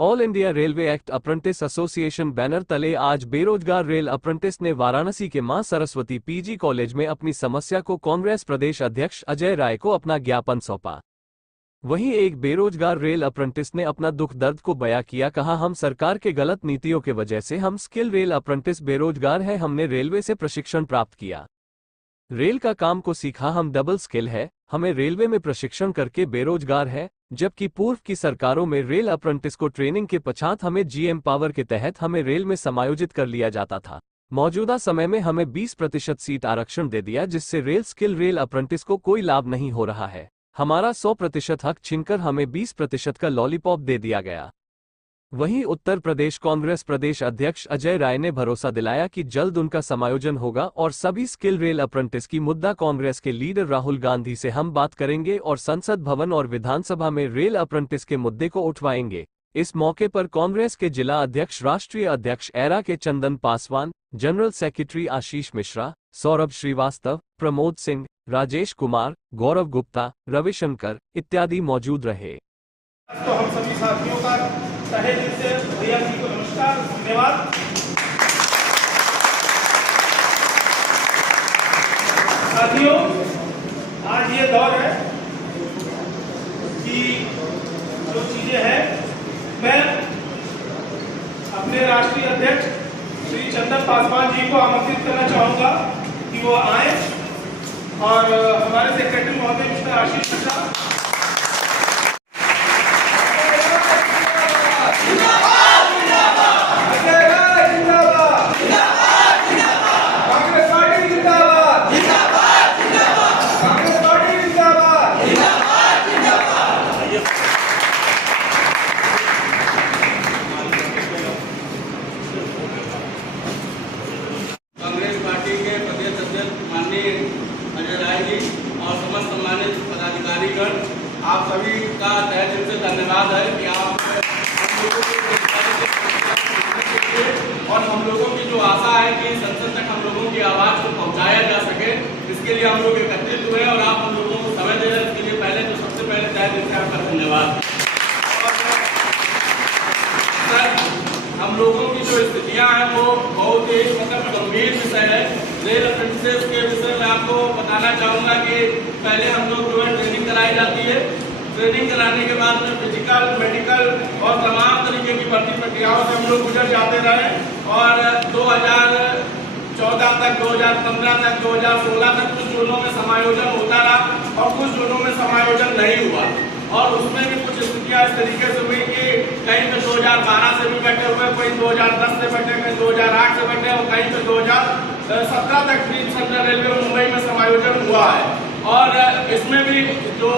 All India railway act apprentice association banner तले आज बेरोजगार रेल अप्रेंटिस ने वाराणसी के मां सरस्वती पीजी कॉलेज में अपनी समस्या को कांग्रेस प्रदेश अध्यक्ष अजय राय को अपना ज्ञापन सौंपा। वहीं एक बेरोजगार रेल अप्रेंटिस ने अपना दुख दर्द को बयां किया। कहा, हम सरकार के गलत नीतियों के वजह से हम स्किल रेल अप्रेंटिस बेरोजगार हैं। हमने रेलवे से प्रशिक्षण प्राप्त किया, रेल का काम को सीखा, हम डबल स्किल है, हमें रेलवे में प्रशिक्षण करके बेरोजगार है। जबकि पूर्व की सरकारों में रेल अप्रेंटिस को ट्रेनिंग के पश्चात हमें जीएम पावर के तहत हमें रेल में समायोजित कर लिया जाता था। मौजूदा समय में हमें 20% सीट आरक्षण दे दिया, जिससे रेल स्किल रेल अप्रेंटिस को कोई लाभ नहीं हो रहा है। हमारा 100% हक छीनकर हमें 20% का लॉलीपॉप दे दिया गया। वहीं उत्तर प्रदेश कांग्रेस प्रदेश अध्यक्ष अजय राय ने भरोसा दिलाया कि जल्द उनका समायोजन होगा और सभी स्किल रेल अप्रेंटिस की मुद्दा कांग्रेस के लीडर राहुल गांधी से हम बात करेंगे और संसद भवन और विधानसभा में रेल अप्रेंटिस के मुद्दे को उठवाएंगे। इस मौके पर कांग्रेस के जिला अध्यक्ष राष्ट्रीय अध्यक्ष एरा के चंदन पासवान, जनरल सेक्रेटरी आशीष मिश्रा, सौरभ श्रीवास्तव, प्रमोद सिंह, राजेश कुमार, गौरव गुप्ता, रविशंकर इत्यादि मौजूद रहे। तो हम सभी साथियों का तहे दिल से भैया जी को नमस्कार, धन्यवाद। साथियों, आज ये दौर है कि जो चीजें हैं, मैं अपने राष्ट्रीय अध्यक्ष श्री चंदन पासवान जी को आमंत्रित करना चाहूंगा कि वो आए और हमारे सेक्रेटरी महोदय मिस्टर आशीष मिश्रा आप सभी का तहे दिल से धन्यवाद है कि आप और हम लोगों की जो आशा है कि संसद तक हम लोगों की आवाज को पहुंचाया जा सके, इसके लिए हम लोग एकत्रित हुए और आप हम लोगों को समय दे रहे हैं। इसके लिए पहले तो सबसे पहले तहे दिल से आपका धन्यवाद। सर, हम लोगों की जो स्थितियां हैं वो बहुत ही गंभीर विषय है। रेल अप्रेंटिस के विषय में आपको बताना चाहूँगा कि पहले हम लोग जो है ट्रेनिंग कराई जाती है। ट्रेनिंग कराने के बाद में फिजिकल, मेडिकल और तमाम तरीके की भर्ती प्रक्रियाओं से हम लोग गुजर जाते रहे और 2014 तक, 2015 तक, 2016 तक कुछ जोनों में समायोजन होता रहा और कुछ जोनों में समायोजन नहीं हुआ। और उसमें भी कुछ स्थितियाँ इस तरीके से हुई कि कहीं पे 2012 से भी बैठे हुए, कोई 2010 से बैठे, कहीं 2008 से बैठे और कहीं पे 2017 तक भी सेंट्रल रेलवे मुंबई में समायोजन हुआ है। और इसमें भी जो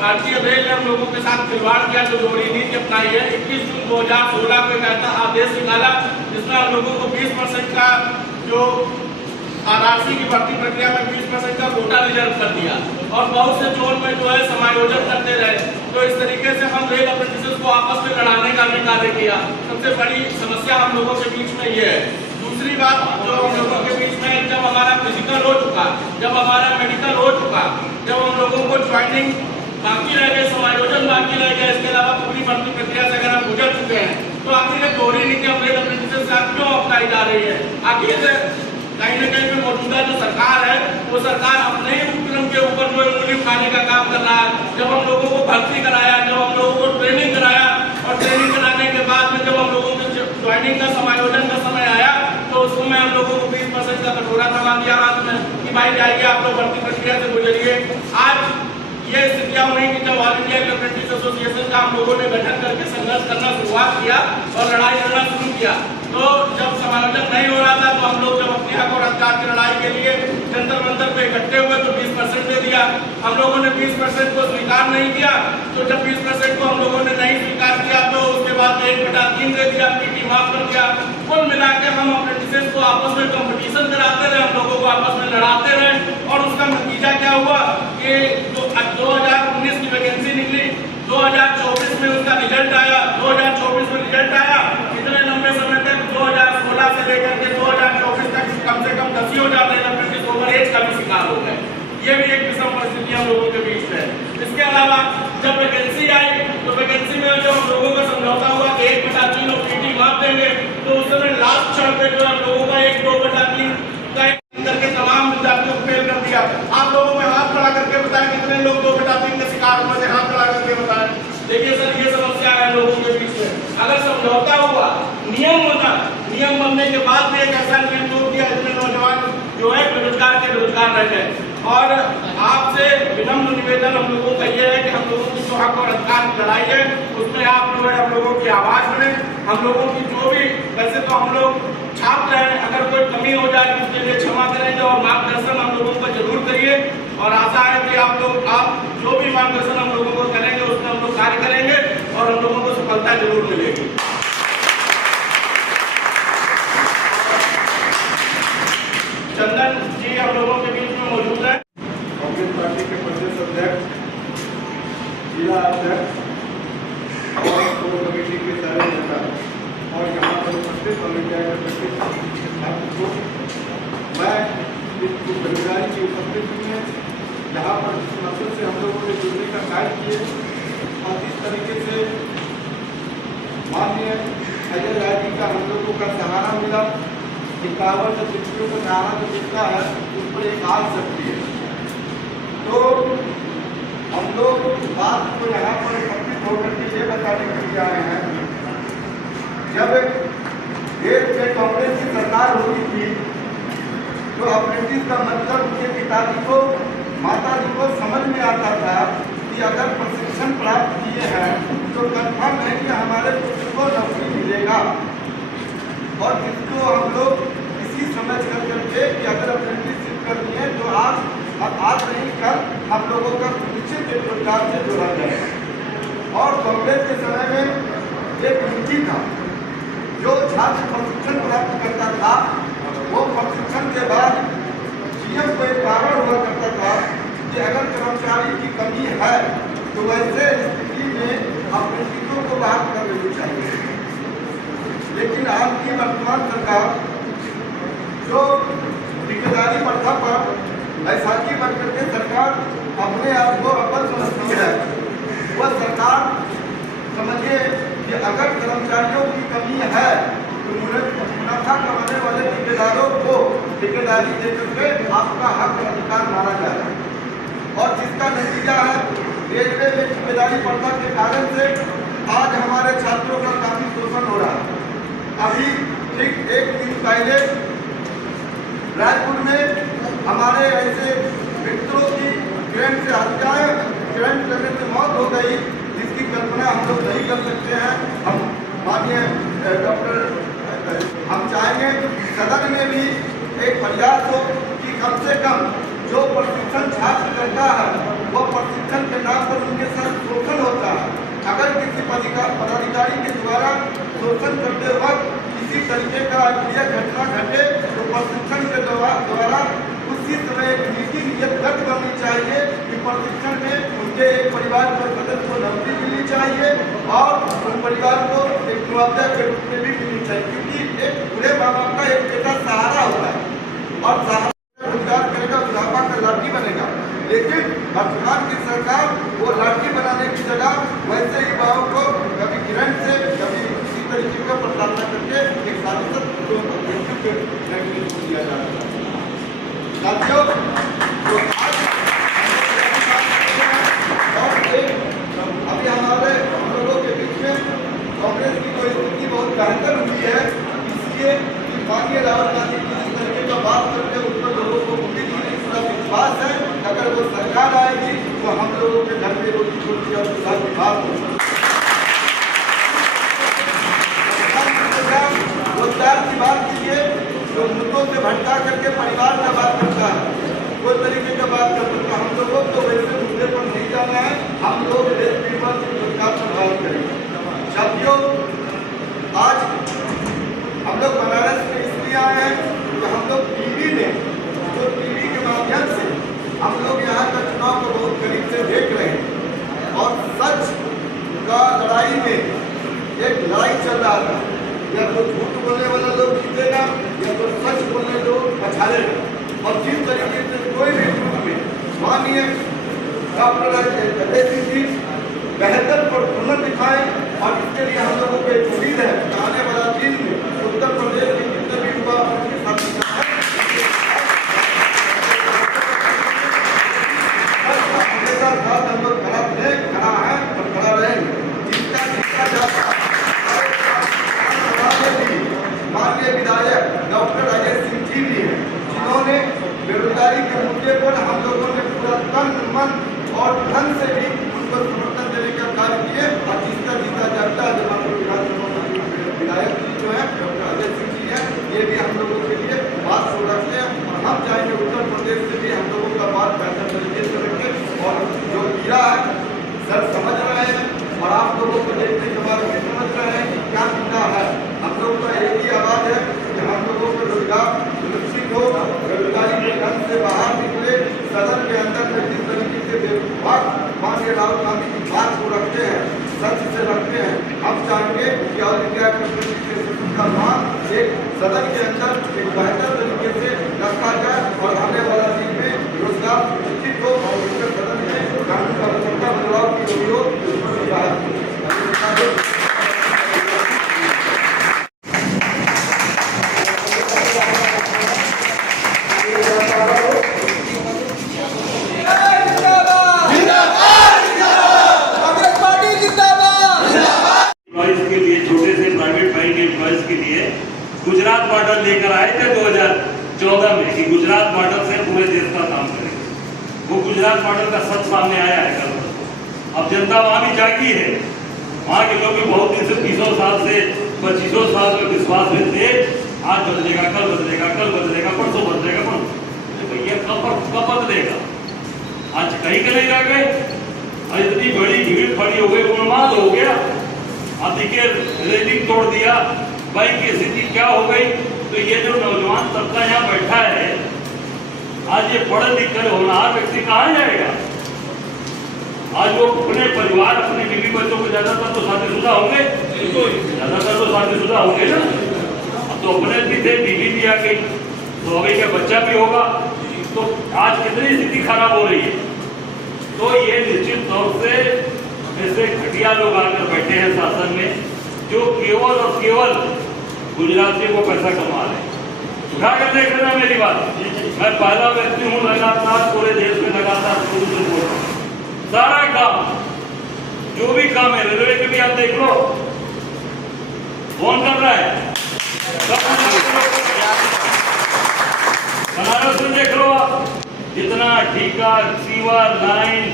भारतीय रेल ने हम लोगों के साथ खिलवाड़ किया, जो दोहरी नीति अपनाई है, 21 जून 2016 को एक आदेश निकाला जिसमें हम लोगों को 20% का जो आरआरसी की भर्ती प्रक्रिया में 20% का कोटा रिजर्व कर दिया और बहुत से जोन में जो है समायोजन करते रहे। तो इस तरीके से हम रेल अप्रेंटिस को आपस में लड़ाने का भी कार्य किया। सबसे बड़ी समस्या हम लोगों के बीच में ये है। दूसरी बात जो हम लोगों के बीच में, जब हमारा फिजिकल हो चुका, जब हमारा मेडिकल हो चुका, जब हम लोगों को ज्वाइनिंग बाकी रह गए, समायोजन बाकी रह गया, इसके अलावा पूरी भर्ती प्रक्रिया से अगर हम गुजर चुके हैं, तो आखिर दोहरी नीति हम रेल अप्रेंटिस के साथ क्यों अपनाई जा रही है? आखिर कहीं न कहीं मौजूदा जो सरकार है वो सरकार अपने ही उपक्रम के ऊपर जो उंगली उठाने का काम कर रहा है। जब हम लोगों को भर्ती कराया, जब हम लोगों को ट्रेनिंग कराया और ट्रेनिंग कराने के बाद में जब हम लोगों के ज्वाइनिंग का समायोजन का समय आया तो उस समय हम लोगों को 20% का कटोरा थमा दिया हाथ में कि भाई जाइए आप लोग भर्ती प्रक्रिया से गुजरिए। आज ये स्थितियां हुई कि जब ऑल इंडिया अप्रेंटिस एसोसिएशन का हम लोगों ने गठन करके संघर्ष करना शुरुआत किया और लड़ाई लड़ना शुरू किया, तो जब समायोजन नहीं हो रहा था तो हम लोग जब अपने हक और अधिकार की लड़ाई के लिए जंतर मंतर पे इकट्ठे हुए तो 20% दे दिया। हम लोगों ने 20% को स्वीकार नहीं किया, तो जब 20% को हम लोगों ने नहीं स्वीकार किया तो उसके बाद 1/3 दे दिया, पीटी माफ कर दिया। कुल मिला के हम अप्रेंटिस को आपस में कंपटीशन कराते रहे, हम लोगों को आपस में लड़ाते रहे और उसका नतीजा क्या हुआ कि 2019 की वैकेंसी निकली, 2024 में उसका रिजल्ट आया, 2024 में रिजल्ट आया। इतने लंबे समय तक 2016 से लेकर के 2024 तक कम से कम 10,000 रेल अप्रेंटिस ओवर एज का भी शिकार हो गए। ये भी एक विषम परिस्थिति हम लोगों के बीच है। इसके अलावा जब वैकेंसी आई तो वैकेंसी में जो हम लोगों का समझौता हुआ कि 1 आरक्षण पे जो है लोगों का 1/2/3 करके तमाम जातियों को फेल कर दिया। आप लोगों में हाथ खड़ा करके बताएं कितने लोग 2/3 के शिकार हुए थे, हाथ खड़ा करके बताएं। देखिए सर, ये समस्या है लोगों के बीच में। अगर समझौता हुआ, नियम होता, नियम बनने के बाद भी एक ऐसा नियम तोड़ दिया जिसमें नौजवान जो है बेरोजगार के बेरोजगार रह गए। और आपसे विनम्र निवेदन हम लोगों का ये है कि हम लोगों की जो हक और अधिकार की लड़ाई है उसमें आप जो है हम लोगों की आवाज बने। हम लोगों की जो भी, वैसे तो हम लोग छात्र हैं, अगर कोई कमी हो जाए तो उसके लिए क्षमा करेंगे और मार्गदर्शन हम लोगों को जरूर करिए। और आशा है कि आप जो भी मार्गदर्शन हम लोगों को करेंगे उसमें हम लोग कार्य करेंगे और हम लोगों को सफलता जरूर मिलेगी। चंदन जी हम लोगों के बीच में मौजूद है, कांग्रेस पार्टी के प्रदेश अध्यक्ष, जिला अध्यक्ष और कोर कमेटी के सारे नेता और यहाँ पर उपस्थित को मैं इस बेरोजगारी की उपस्थिति में यहाँ पर जिस मकसद से हम लोगों ने जुड़ने का कार्य किए और इस तरीके से माननीय अजय राय जी का हम लोगों का सहारा मिला कि कावड़ जब व्यक्तियों का सहारा जो मिलता है उस पर एक आग सकती है। तो हम लोग बात को यहाँ पर एकत्रित होकर के ये बताने के लिए आए हैं, जब देश में कांग्रेस की सरकार होती थी तो अप्रेंटिस का मतलब उनके पिताजी को, माता जी को समझ में आता था कि अगर प्रशिक्षण प्राप्त किए हैं तो कन्फर्म है कि हमारे पुत्र को नौकरी मिलेगा। और जिसको हम लोग इसी समझ करके कि अगर अप्रेंटिसशिप कर दिए तो आज नहीं कल हम लोगों का निश्चित रोजगार से जोड़ा जाएगा। और कांग्रेस के समय में एक नीति था, जो छात्र प्रशिक्षण प्राप्त करता था वो प्रशिक्षण के बाद जीएम को एक कारण हुआ करता था कि अगर कर्मचारी की कमी है तो वैसे स्थिति में अप्रेंटिसों को बाहर कर लेनी चाहिए। लेकिन आज की वर्तमान सरकार जो ठेकेदारी प्रथा पर बैसाखी बनकर के सरकार अपने आप को अव्वल समझती है, वह सरकार समझिए कि अगर कर्मचारियों की कमी है तो मुनाफा कमाने वाले ठेकेदारों को ठेकेदारी देकर के आपका हक और अधिकार माना जाए। और जिसका नतीजा है रेलवे में ठेकेदारी प्रथा के कारण से आज हमारे छात्रों का काफी शोषण हो रहा है। अभी ठीक एक दिन पहले रायपुर में हमारे ऐसे मित्रों की करंट से हत्या, करंट लगने से मौत हो गई, जिसकी कल्पना हम लोग नहीं कर सकते हैं। हम माननीय डॉक्टर हम चाहेंगे सदन में भी एक प्रयास हो कि कम से कम जो प्रशिक्षण छात्र करता है वह प्रशिक्षण के नाम पर उनके साथ शोषण होता है। अगर किसी पदाधिकारी के द्वारा शोषण करते वक्त किसी तरीके का अप्रिय घटना घटे तो प्रशिक्षण के द्वारा उसी समय एक नीति नियत करनी चाहिए कि प्रशिक्षण में उनके एक परिवार के सदस्य को नौकरी मिलनी चाहिए और उन परिवार को एक मुआवजा के रूप में भी मिलनी चाहिए, क्योंकि एक पूरे माँ बाप का एक बेटा सहारा होता है और सहारा रोजगार करेगा, बुढ़ापा का लाठी बनेगा। लेकिन वर्तमान की सरकार वो लाठी बनाने की जगह वैसे ही भाव को कभी किरण से कभी इसी तरीके का प्रताड़ना करके एक सांसद को मृत्यु के दिया जा रहा है। साथियों, तो अभी हमारे हम लोगों के बीच में कांग्रेस की कोई स्थिति बहुत बेहतर हुई है, इसलिए माननीय राहुल गांधी की इस तरीके का बात करके उस पर लोगों को पूरा विश्वास है। अगर वो सरकार आएगी तो हम लोगों के घर में रोटी छोटी और सुधार विभाग होगा। रोजगार की बात कीजिए, जो मुद्दों से भटका करके परिवार का बात करता है, कोई तरीके का बात कर सकता। हम लोगों को वैसे मुद्दे पर नहीं जाना है, हम लोग देश निर्माण से रोजगार प्रभावित करेंगे। साथियों, आज हम लोग बनारस में इसलिए आए हैं कि हम लोग टीवी के माध्यम से हम लोग यहाँ का चुनाव को बहुत करीब से देख रहे हैं और सच का लड़ाई में एक लड़ाई चल रहा था, या तो झूठ बोलने वाला लोग जीतेगा या तो सच बोलने लोग पछाड़ेगा। और जिस तरीके से कोई भी झूठ में माननीय डॉक्टर अजय जी बेहतर परफॉर्मेंस दिखाएं और इसके लिए हम लोगों को एक उम्मीद है कि आने वाला दिन में उत्तर प्रदेश की माननीय राहुल गांधी की बात को रखते हैं, सच से रखते हैं। हम चाहेंगे कि ऑल इंडिया कम्युनिस्ट का मान एक सदन के अंदर एक बेहतर तरीके से रखा जाए और आने वाला दिन में रोजगार सुनिश्चित हो और इसके सदन में कानून का बदलाव की जो हो उसमें बात हो। गुजरात मॉडल लेकर आए थे 2014 में कि गुजरात मॉडल से पूरे देश का काम करेंगे। वो गुजरात मॉडल का सच सामने आया है कल। अब जनता वहां भी जागी है, वहां के लोग भी बहुत दिन से 20 साल से 25 साल में विश्वास में थे आज बदलेगा, कल बदलेगा, कल बदलेगा, परसों बदलेगा, भैया कब बदलेगा? आज कहीं के नहीं रह गए और इतनी बड़ी भीड़ खड़ी हो गई, उन्माद हो गया। अब देखिए रेलिंग तोड़ दिया, बैंक की स्थिति क्या हो गई। तो ये जो नौजवान तबका यहाँ बैठा है, आज ये पढ़े लिखे होनहार व्यक्ति कहाँ जाएगा? आज वो अपने परिवार, अपने बीवी बच्चों को ज्यादातर तो शादीशुदा होंगे, ज्यादातर तो शादीशुदा होंगे ना। अब तो अपने भी थे, बीवी भी आ गई, तो अभी क्या बच्चा भी होगा। तो आज कितनी स्थिति खराब हो रही है। तो ये निश्चित तौर से ऐसे घटिया लोग आकर बैठे हैं शासन में, जो केवल और केवल गुजराती को पैसा कमा रहे हैं। उठाकर देख लेना मेरी बात, मैं पहला व्यक्ति हूँ लगातार पूरे देश में लगातार शुरू से बोल रहा हूँ। सारा काम, जो भी काम है, रेलवे के भी आप देख लो, कौन कर रहा है? बनारस में देख लो आप, जितना ठीका, सीवर लाइन,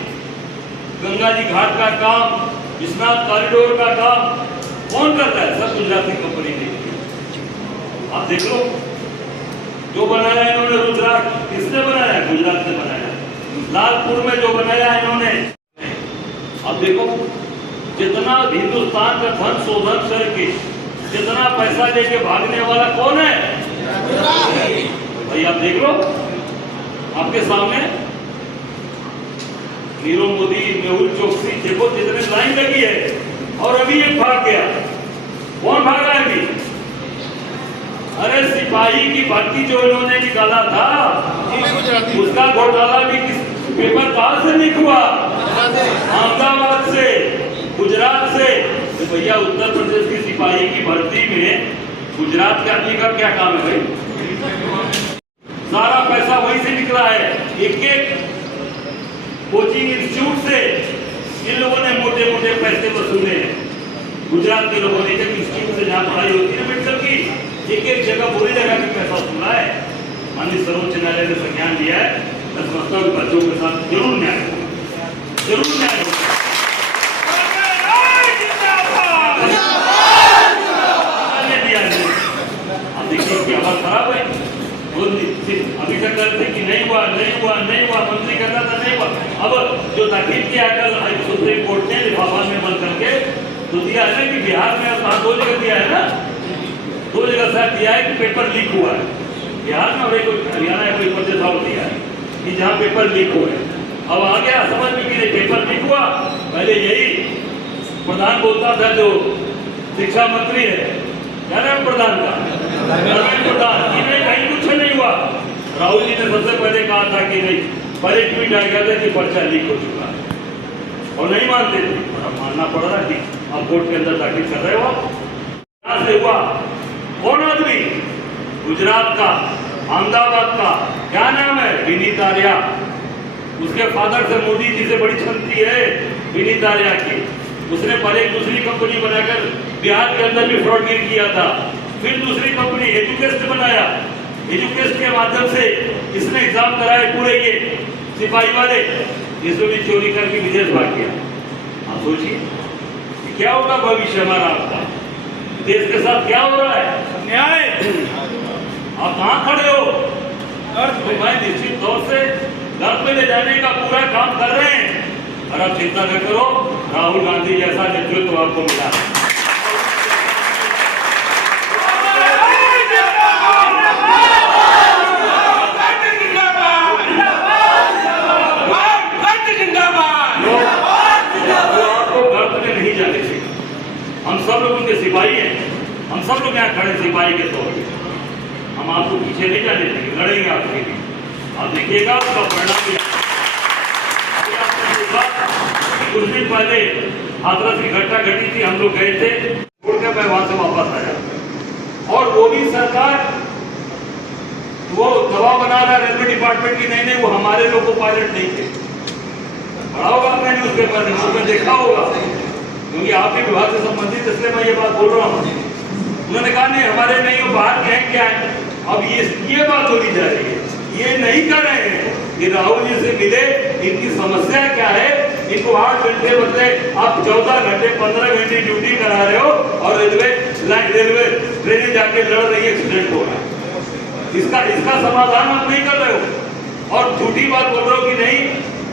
गंगा जी घाट का काम, विश्वनाथ कॉरिडोर का काम कौन कर रहा है? सब गुजराती कंपनी ने। आप देख लो, जो बनाया इन्होंने रुद्राक्ष, किसने बनाया? गुजरात ने बनाया। लालपुर में जो बनाया इन्होंने, अब देखो जितना हिंदुस्तान का धन शोधन करके जितना पैसा लेके भागने वाला कौन है? भाई आप देख लो आपके सामने, नीरव मोदी, मेहुल चोकसी, देखो जितने लाइन लगी है। और अभी एक भाग गया, कौन भागा है अभी? अरे सिपाही की भर्ती जो इन्होंने निकाला था, उसका घोटाला भी किस पेपर कहां से लीक हुआ? अहमदाबाद से, गुजरात से। तो भैया उत्तर प्रदेश की सिपाही की भर्ती में गुजरात के आदमी का क्या काम है भाई? सारा पैसा वहीं से निकला है। एक एक कोचिंग इंस्टीट्यूट से इन लोगों ने मोटे मोटे पैसे वसूले हैं। गुजरात के लोगों ने एक इंस्टीट्यूट से जहाँ पढ़ाई होती है मेडिकल की, एक एक जगह पूरी जगह पे पैसा वसूला है। माननीय सर्वोच्च न्यायालय ने संज्ञान लिया है। मैं समझता हूँ बच्चों के साथ जरूर न्याय होगा, जरूर न्याय होगा। अब देखिए कि हालत खराब है। अभी तक कहते कि नहीं हुआ, नहीं हुआ, नहीं हुआ, मंत्री कहता था नहीं हुआ। अब जो दाखिल किया कल सुप्रीम कोर्ट ने लिफाफा में बंद करके तो दिया है कि बिहार में अब 2 जगह दिया है ना, 2 जगह साथ दिया है कि पेपर लीक हुआ है। बिहार में कोई हरियाणा या कोई प्रदेश और दिया है कि जहाँ पेपर लीक हुआ है। अब आ गया समझ में कि पेपर लीक हुआ। पहले यही प्रधान बोलता था, जो शिक्षा मंत्री है, क्या नाम प्रधान का, प्रधान, इन्हें कहीं कुछ नहीं हुआ। राहुल जी ने सबसे पहले कहा था कि नहीं, पहले ट्वीट आ गया था कि पर्चा लीक हो चुका है और नहीं मानते थे। अब मानना पड़ रहा कि आप कोर्ट के अंदर दाखिल कर रहे हो। कहां से हुआ? कौन आदमी? गुजरात का, अहमदाबाद का, क्या नाम है? विनीत आर्या। उसके फादर से मोदी जी से बड़ी छंती है विनीत आर्या की। उसने पहले एक दूसरी कंपनी बनाकर बिहार के अंदर भी फ्रॉडगिरी किया था। फिर दूसरी कंपनी एजुकेस्ट बनाया। एजुकेस्ट के माध्यम से इसने एग्जाम कराए पूरे ये सिपाही वाले, इसमें भी चोरी करके विदेश भाग गया। आप सोचिए क्या होगा भविष्य हमारा, आपका देश के साथ क्या हो रहा है? न्याय। आप कहाँ खड़े हो? तो मैं निश्चित तौर से घर में ले जाने का पूरा काम कर रहे हैं। और आप चिंता न करो, राहुल गांधी जैसा नेतृत्व आपको मिला है। जिंदाबाद। हम सब लोग यहाँ खड़े सिपाही के तौर पर, हम आपको पीछे नहीं जाने देंगे, लड़ेंगे आपके लिए। आप देखिएगा उसका परिणाम भी। अभी आपने देखा कुछ दिन पहले हाथरस की घटना घटी थी, हम लोग गए थे, उड़कर मैं वहां से वापस आया, और वो भी सरकार वो दबाव बना रहा रेलवे डिपार्टमेंट की, नहीं वो हमारे लोको पायलट नहीं थे। पढ़ा होगा आपने न्यूज़पेपर में देखा होगा, क्योंकि आपके विभाग से संबंधित, इसलिए मैं ये बात बोल रहा हूँ। उन्होंने कहा नहीं हमारे नहीं, वो बाहर के हैं क्या है। अब ये बात बोली जा रही है, ये नहीं कर रहे हैं कि राहुल जी से मिले, इनकी समस्या क्या है, इनको 8 घंटे बदले आप 14 घंटे 15 घंटे ड्यूटी करा रहे हो, और रेलवे ट्रेनें जाके लड़ रही है, एक्सीडेंट हो रहा है। इसका समाधान आप नहीं कर रहे हो, और झूठी बात बोल रहे हो कि नहीं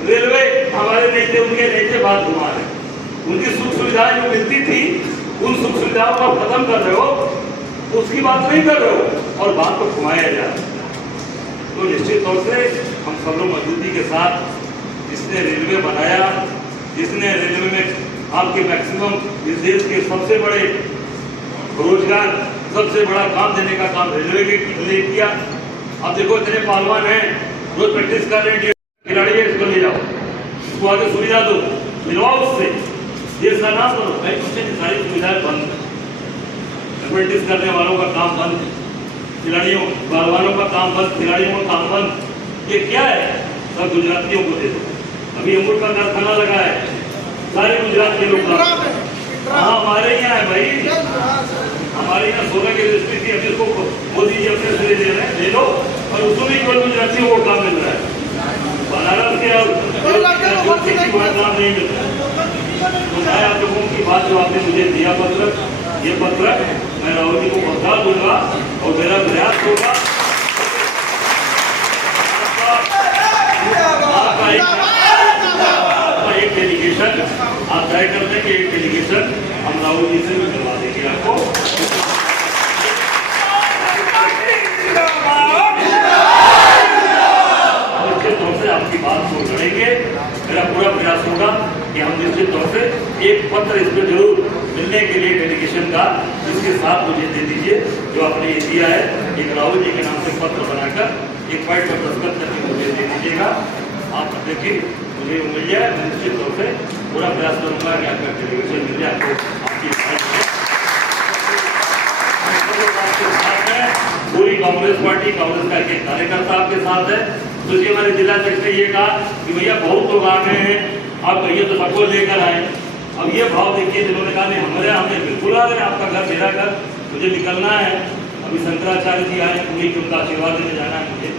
रेलवे हमारे नहीं थे, उनके नहीं थे, बात घुमा रहे। उनकी सुख सुविधाएं जो मिलती थी, उन सुख सुविधाओं को आप खत्म कर रहे हो, उसकी बात नहीं कर रहे हो, और बात को घुमाया जा रहा है। तो निश्चित तौर से हम सब लोग मजबूती के साथ, जिसने रेलवे बनाया, जिसने रेलवे में आपके मैक्सिमम इस देश के सबसे बड़े रोजगार, सबसे बड़ा काम देने का काम रेलवे के लिए किया। अब देखो इतने पहलवान हैं, रोज प्रैक्टिस कर रहे हैं, खिलाड़ी है, इसको ले जाओ, इसको आगे सुविधा दो, मिलवाओ उससे, देश का नाम करो। भाई कुछ नहीं, सारी सुविधाएं बंद, प्रैक्टिस करने वालों का काम बंद, खिलाड़ियों पहलवानों का काम बंद, खिलाड़ियों का काम बंद। ये क्या है, सब गुजरातियों को दे दो। अभी अमूल का कारखाना लगा है, सारे गुजरात के लोग, हाँ हमारे यहाँ है भाई, हमारे यहाँ 16 की रजिस्ट्री थी, अभी उसको मोदी जी अपने से ले रहे हैं, ले लो, और उसमें भी केवल गुजरातियों को काम मिल रहा है, बनारस के और किसी को काम नहीं मिल रहा है। तो मैं आप लोगों की बात जो आपने मुझे दिया पत्र, ये पत्र मैं राहुल जी को पहुंचा दूंगा, और मेरा प्रयास होगा आपका एक डेलीगेशन आप तय कर देंगे, एक डेलीगेशन हम राहुल जी से भी करवा देंगे आपको। निश्चित तौर से आपकी बात को लड़ेंगे, मेरा पूरा प्रयास होगा कि हम निश्चित तौर से एक पत्र इसमें जरूर मिलने के लिए डेलीगेशन का, इसके साथ मुझे दे दीजिए, जो आपने ये दिया है, एक राहुल जी के नाम से पत्र बनाकर एक फाइल पर दस्तखत करके मुझे दे दीजिएगा। आप देखिए मुझे मिल जाए, निश्चित तौर से पूरा प्रयास करूंगा कि आपका डेलीगेशन मिल जाए, आपको आपकी पूरी कांग्रेस पार्टी, कांग्रेस का एक कार्यकर्ता आपके साथ है। तो इसलिए हमारे जिला अध्यक्ष ने ये कहा कि भैया बहुत लोग आ गए हैं, आप कहिए तो सबको लेकर आए। अब ये भाव देखिए, जिन्होंने कहा नहीं हमारे हमें बिल्कुल आ रहे हैं, आपका घर मेरा घर, मुझे निकलना है। अभी शंकराचार्य जी आए, पूरी की उनका आशीर्वाद देने जाना है मुझे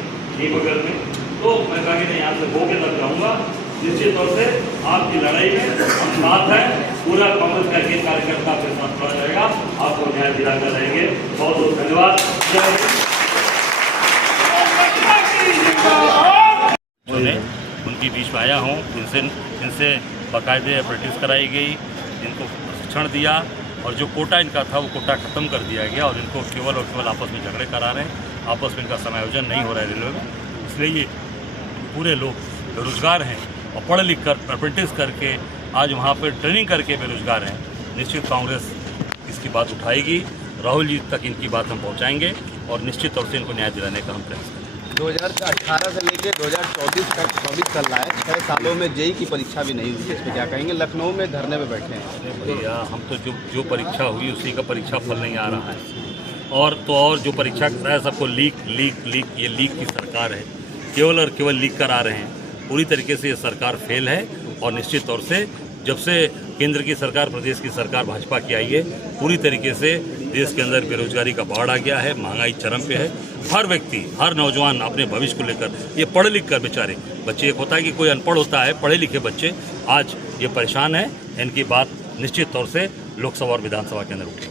ये बगल में, तो मैं कहा कि नहीं यहाँ से होके तक जाऊँगा। निश्चित तौर से आपकी लड़ाई में हम साथ हैं, पूरा कांग्रेस का एक कार्यकर्ता आपके साथ खड़ा रहेगा, आपको न्याय दिलाकर रहेंगे। बहुत बहुत धन्यवाद। मैं उनके बीच में आया हूँ, इनसे बाकायदे प्रैक्टिस कराई गई, इनको प्रशिक्षण दिया, और जो कोटा इनका था वो कोटा खत्म कर दिया गया, और इनको केवल और केवल आपस में झगड़े करा रहे हैं, आपस में इनका समायोजन नहीं हो रहा है रेलवे में। इसलिए ये पूरे लोग बेरोजगार हैं, और पढ़ लिख कर अप्रेंटिस करके आज वहाँ पर ट्रेनिंग करके बेरोजगार हैं। निश्चित कांग्रेस इसकी बात उठाएगी, राहुल जी तक इनकी बात हम पहुँचाएंगे, और निश्चित तौर से इनको न्याय दिलाने का हम प्रयास करेंगे। 2018 से लेकर 2024 तक 24 चल रहा है, 6 सालों में जेईई की परीक्षा भी नहीं हुई, इस पर क्या कहेंगे? लखनऊ में धरने में बैठे हैं। भैया हम तो जो परीक्षा हुई उसी का परीक्षा फल नहीं आ रहा है, और जो परीक्षा कर रहा है सबको लीक ये लीक की सरकार है, केवल और केवल लीक करा रहे हैं। पूरी तरीके से ये सरकार फेल है, और निश्चित तौर से जब से केंद्र की सरकार, प्रदेश की सरकार भाजपा की आई है, पूरी तरीके से देश के अंदर बेरोजगारी का बाढ़ आ गया है, महंगाई चरम पे है। हर व्यक्ति, हर नौजवान अपने भविष्य को लेकर, ये पढ़ लिख कर बेचारे बच्चे, एक होता है कि कोई अनपढ़ होता है, पढ़े लिखे बच्चे आज ये परेशान हैं। इनकी बात निश्चित तौर से लोकसभा और विधानसभा के अंदर उठी।